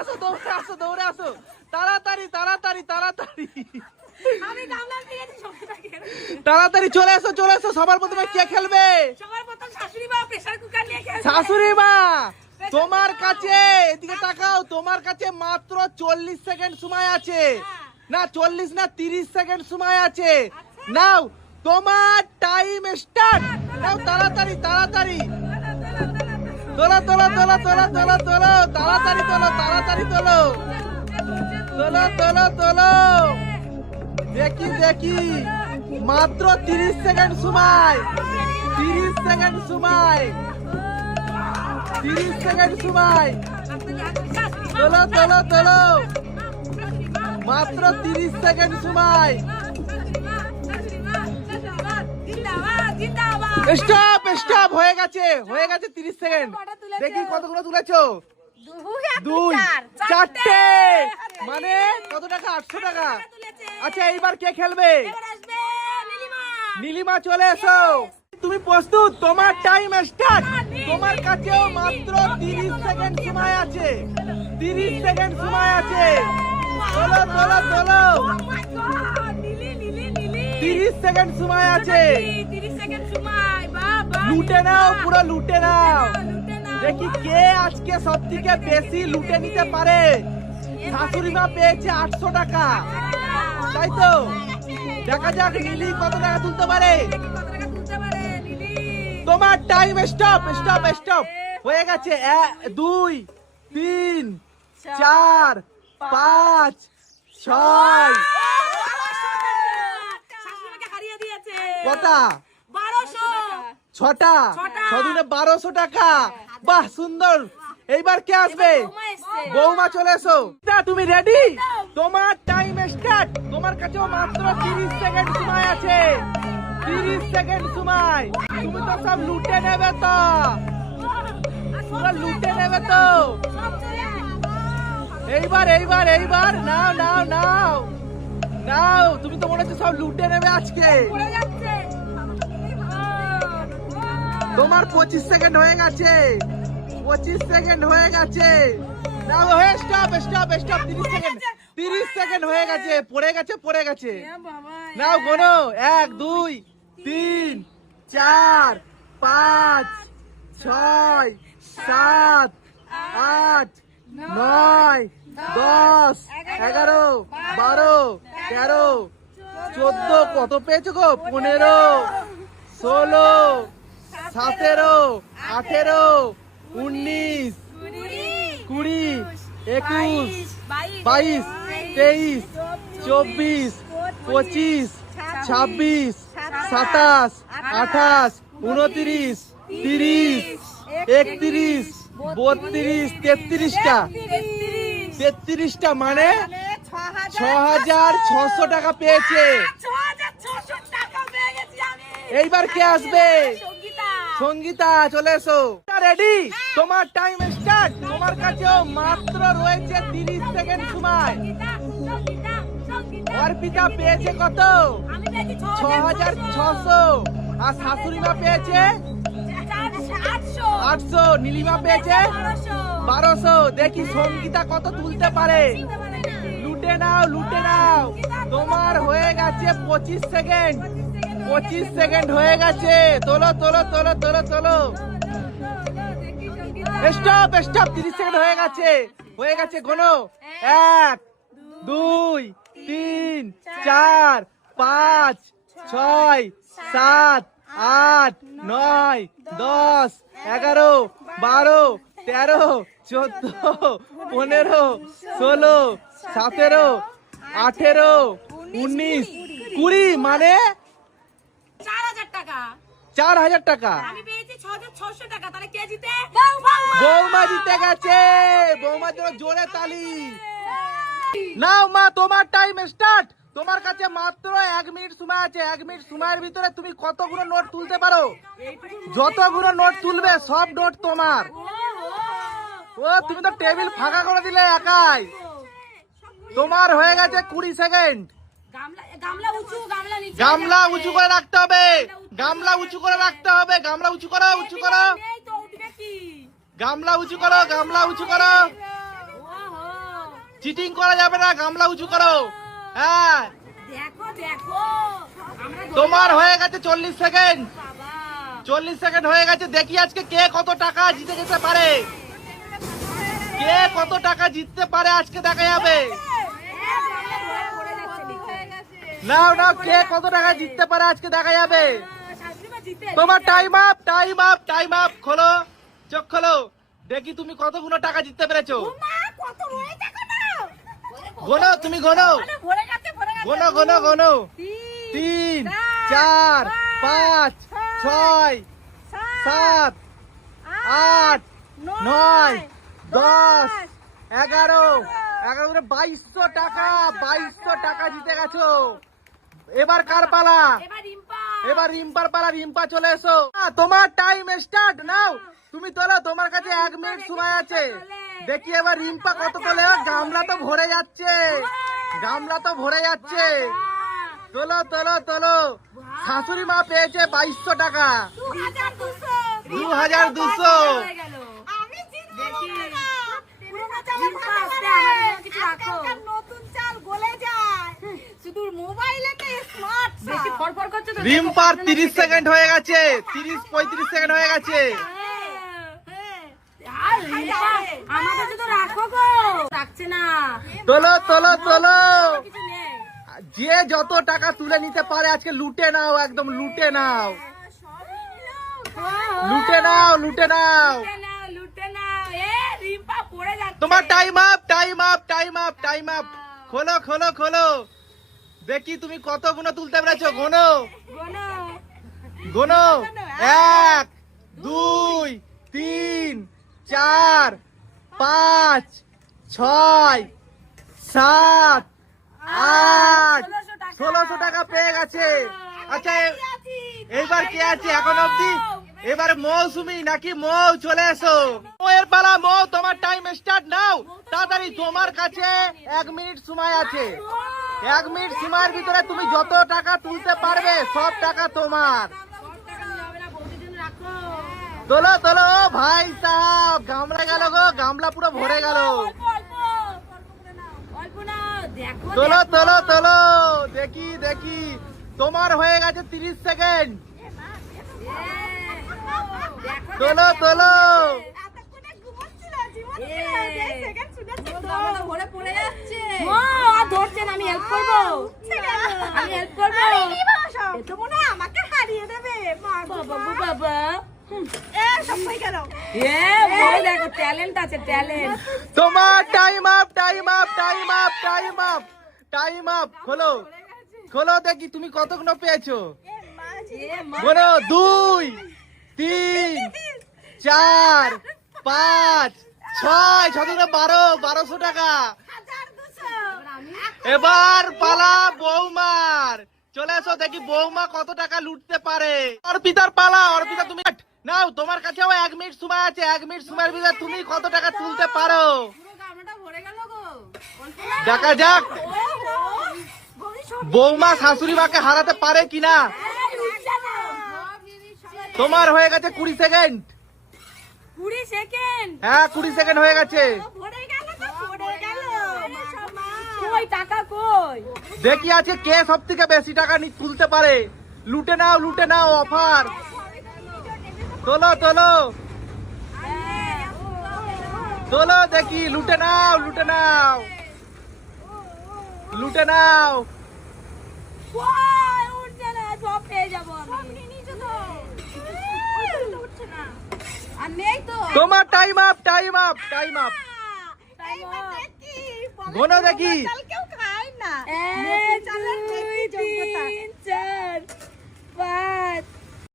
আসো, দৌড়ে আসো, দৌড়ে আসো, তাড়াতাড়ি তাড়াতাড়ি তাড়াতাড়ি আমি গামলা নিয়ে গেছি সবটাকে। তাড়াতাড়ি চলে এসো, চলে এসো। সবার প্রথমে কে খেলবে? সবার প্রথম শাশুড়ি মা প্রেসার কুকার নিয়ে খেলছে। শাশুড়ি মা, তোমার কাছে এদিকে তাকাও, তোমার কাছে মাত্র 40 সেকেন্ড সময় আছে। না 40 না 30 সেকেন্ড সময় আছে। নাও তোমার টাইম স্টার্ট। নাও তাড়াতাড়ি তাড়াতাড়ি তোলো তোলো তোলো তোলো তোলো তোলো, তাড়াতাড়ি তোলো, তাড়াতাড়ি তোলো, তোলো তোলো তোলো। দেখি দেখি, মাত্র 30 সেকেন্ড সময়, 30 সেকেন্ড সময়, 30 সেকেন্ড সময়। তোলো তোলো তোলো, মাত্র 30 সেকেন্ড সময়। স্টপ স্টপ, হয়ে গেছে, হয়ে গেছে 30 সেকেন্ড। দেখি কতগুলো তুলেছো? 2 4টে, মানে কত টাকা? 800 টাকা। আচ্ছা এইবার কে খেলবে? নীলিমা, চলে এসো। তুমি প্রস্তুত? তোমার টাইম স্টার্ট। তোমার কাছেও মাত্র 30 সেকেন্ড সময় আছে, 30 সেকেন্ড সময় আছে। তোলো তোলো তোলো, 30 সেকেন্ড সময় আছে। 30 সেকেন্ড সময়। বাবা, লুটে নাও, পুরো লুটে নাও। দেখি কে আজকে সব থেকে বেশি লুটে নিতে পারে। শাশুড়ি মা পেয়েছে 800 টাকা, তাই তো? দেখা যাক নীলি কত টাকা তুলতে পারে। তোমার টাইম স্টপ স্টপ স্টপ, হয়ে গেছে। 2 3 4 5 6। কটা? 6টা। 1200 টাকা। বাহ, সুন্দর। এইবার কে আসবে? বৌমা, চলে এসো। তুমি রেডি? তোমার টাইম স্টার্ট। তোমার কাছেও মাত্র 30 সেকেন্ড সময় আছে, 30 সেকেন্ড সময়। তুমি তো সব লুটে নেবে তো, পুরো লুটে নেবে তো। এইবার এইবার এইবার নাও নাও নাও নাও। তুমি তো মনে হচ্ছে সব লুটে নেবে আজকে। তোমার 25 সেকেন্ড হয়ে গেছে, 25 সেকেন্ড হয়ে গেছে। নাও, হয়ে stop stop stop. 30 second, 30 second হয়ে গেছে। পড়ে গেছে, পড়ে গেছে। নাও গোনো, 1 2 3 4 5 6 7 8 9 10 11 12 13 14। কত পেয়েছো গো? 15 16 17 18 19 20 21 22 23 24 25 26 27 28 29 30 31 32 33টা, 33টা মানে 6600 টাকা পেয়েছে। এইবার কে আসবে? সঙ্গীতা, চলে এসো। রেডি? তোমার টাইম স্টার্ট। তোমার কাছেও মাত্র রয়েছে 30 সেকেন্ড সময়। অর্পিতা পেয়েছে কত? 6600। আর শাশুড়ি মা পেয়েছে 800। নীলিমা পেয়েছে 1200। দেখি সঙ্গীতা কত তুলতে পারে। লুটে নাও, লুটে নাও। তোমার হয়ে গেছে 25 সেকেন্ড, 25 সেকেন্ড হয়ে গেছে। তোলো তোলো তোলো তোলো তোলো। স্টপ স্টপ, 30 সেকেন্ড হয়ে গেছে, হয়ে গেছে। গোনো, 1 2 3 4 5 6 7 8 9 10 11 12 13 14 15 16 17 18 19 20 মানে 4000 টাকা। 4000 টাকা। আমি পেয়েছি 6600 টাকা। তাহলে কে জিতে? বৌমা জিতে গেছে। বৌমার জন্য জোরে তালি। নাও মা, তোমার টাইম স্টার্ট। তোমার কাছে মাত্র 1 মিনিট সময় আছে। 1 মিনিট সময়ের ভিতরে তুমি কতগুলো নোট তুলতে পারো? যতগুলো নোট তুলবে সব নোট তোমার। ও, তুমি তো টেবিল ফাঁকা করে দিলে একাই। তোমার হয়ে গেছে 20 সেকেন্ড। গামলা উঁচু, গামলা নিচে। গামলা উঁচু করে রাখতে হবে, গামলা উঁচু করে রাখতে হবে। গামলা উঁচু করো, উঁচু করো। নেই তো উঠবে কি? গামলা উঁচু করো, গামলা উঁচু করো। ওহো, চিটিং করা যাবে না, গামলা উঁচু করো। হ্যাঁ, দেখো দেখো আমরা তোমার হয়ে গেছে 40 সেকেন্ড। বাবা 40 সেকেন্ড হয়ে গেছে। দেখি আজকে কে কত টাকা জিতে যেতে পারে, কে কত টাকা জিততে পারে আজকে দেখা যাবে। নাও নাও, কে কত টাকা জিততে পারে আজকে দেখা যাবে। তোমার time up, time up, time up. খোলো, চোখ খোলো। দেখি তুমি কতগুলো টাকা জিততে পেরেছো। গোনো, তুমি গোনো, গোনো, গোনো, গোনো। 3, 4, 5, 6, 7, 8, 9, 10, 11, 2200 টাকা, 2200 টাকা জিতে গেছো। এবার কার পালা? এবার রিম্পার পালা। রিম্পা চলে এসো। তোমার টাইম স্টার্ট নাও। তুমি তোলো, তোমার কাছে 1 মিনিট সময় আছে। দেখি এবার রিম্পা কত তোলে। গামলা তো ভরে যাচ্ছে, গামলা তো ভরে যাচ্ছে। তোলো, তোলো, তোলো। শাশুড়ি মা পেয়েছে 2200 টাকা। 2200। রিম্পার 30 সেকেন্ড হয়ে গেছে, 30-35 সেকেন্ড হয়ে গেছে। আমাদের তো রাখো গো, রাখছে না। তোলো, তোলো, তোলো। কিছু নেই। যে যত টাকা তুলে নিতে পারে আজকে লুটে নাও, একদম লুটে নাও, লুটে নাও, লুটে নাও। লুটে নাও। রিম্পা পড়ে যাচ্ছে। তোমার time up, time up, time up, time up. খোলো, খোলো, খোলো। দেখি তুমি কতগুলো তুলতে পেরেছো। গোনো, গোনো। গোনো। 1, 2, 3, 4, 5, 6, 7, 8, 1600 টাকা পেয়ে গেছে। আচ্ছা, এইবার কে আছে এখন অব্দি? এবার মৌসুমি নাকি মৌ? চলে এসো। মৌয়ের পালা। মৌ, তোমার টাইম স্টার্ট নাও। তাড়াতাড়ি, তোমার কাছে 1 মিনিট সময় আছে। 1 মিনিট সময়ের ভিতরে তুমি যত টাকা তুলতে পারবে সব টাকা তোমার। তোলো, তোলো। ভাই সাহেব, গামলা গেল গো, গামলা পুরো ভরে গেল। তোলো, তোলো, তোলো। দেখি, দেখি। তোমার হয়ে গেছে 30 সেকেন্ড। তোলো, তোলো। আমি হেল্প করবো, আমি হেল্প করবো। আমাকে হারিয়ে দেবে বাবা সব হয়ে গেল। দেখো ট্যালেন্ট আছে, ট্যালেন্ট। তোমার time up, time up, time up, time up, time up. খোলো, খোলো। দেখি তুমি কতগুলো পেয়েছো। বলো। 2, 3, 4, 5, 6, 1200 টাকা। এবার পালা বৌমার। চলে এসো, দেখি বৌমা কত টাকা লুটতে পারে। অর্পিতার পালা। অর্পিতা, তুমি নাও, তোমার কাছেও 1 মিনিট সময় আছে। 1 মিনিট সময়ের ভিতরে তুমি কত টাকা তুলতে পারো দেখা যাক। বৌমা শাশুড়ি মাকে হারাতে পারে কিনা। তোমার হয়ে গেছে 20 সেকেন্ড। 20 সেকেন্ড। হ্যাঁ, 20 সেকেন্ড হয়ে গেছে। কই টাকা কই? দেখি আছে কে সব থেকে বেশি টাকা তুলতে পারে। লুটে নাও, লুটে নাও, অফার। তোলো, তোলো, তোলো। দেখি, লুটে নাও, লুটে নাও, লুটে নাও। কই উঠছে না, সব পেয়ে যাবো আমি। আর নেই তো। তোমার time up, time up, time up. গোনো দেখি। কেউ খায় না।